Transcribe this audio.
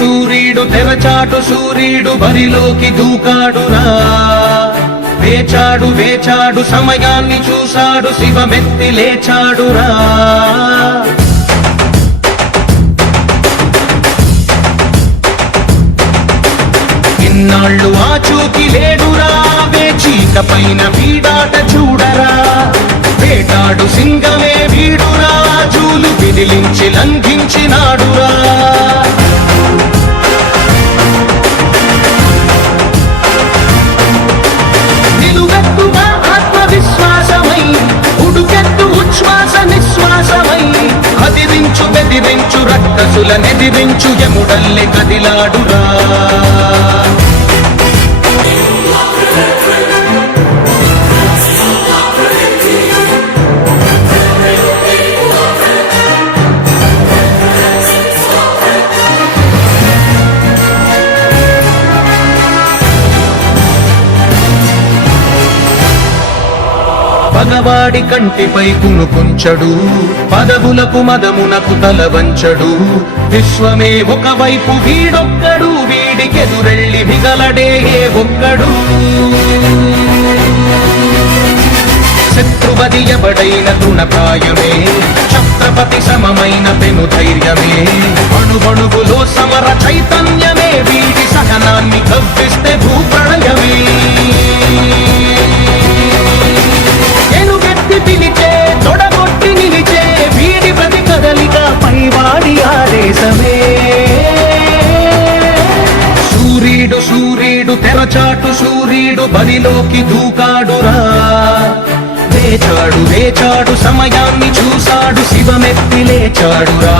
సూర్యుడు తెరచాటు సూర్యుడు బరిలోకి దూకాడురా. వేచాడు వేచాడు సమయాన్ని చూశాడు శివమెత్తి లేచాడురా. ఇన్నాళ్ళు ఆచూకి లేడురా, వేచీక పైన వీడాట చూడరా. వేటాడు సింగమే వీడురా, జూలు విదిలించి లంఘించినాడురా. నిలువెత్తుగా ఆత్మవిశ్వాసమై, ఉడుకెత్తు ఉచ్ఛ్వాస నిశ్వాసమై, అదిరించు బెదిరించు రక్కసుల నెదిరించు యముడల్లె కదిలాడురా. పగవాడి కంటిపై కునుకుంచడు, పదవులకు మదమునకు తల వంచడు. విశ్వమే ఒకవైపు వీడొక్కడు, వీడికెదురెళ్ళి మిగలడే ఏ ఒక్కడు. శత్రువది ఎవడైన తృణప్రాయమే, ఛత్రపతి సమమైన పెను ధైర్యమే. అణువణువులో సమర చైతన్యమే, వీడి సహనాన్ని కవ్విస్తే భూప్రళయమే. పిలిచే తొడగొట్టి నిలిచే వీడి ప్రతి కదలిక పైవాడి ఆదేశమే. సూర్యుడు సూర్యుడు తెరచాటు సూర్యుడు బరిలోకి దూకాడురా. వేచాడు వేచాడు సమయాన్ని చూశాడు శివమెత్తి లేచాడురా.